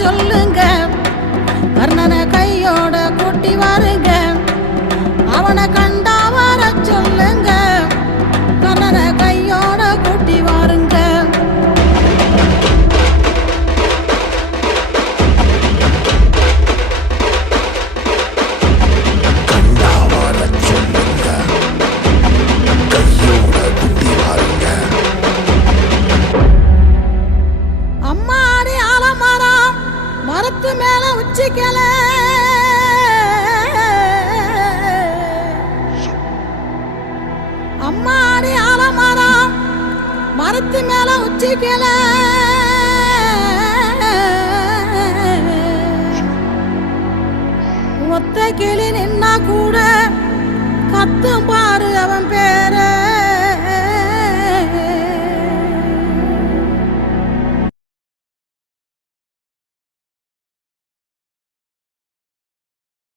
சொல்லுங்க, கர்ணனை கையோட கூட்டி வாருங்க. அவனை கண்டா வர சொல்லுங்க, கர்ணனை கையோட கூட்டி வாருங்க. அம்மாடி ஆலமரம் மரத்து மேல உச்சிக்கல, அம்மாடி ஆலமரம் மரத்து மேல உச்சிக்கல.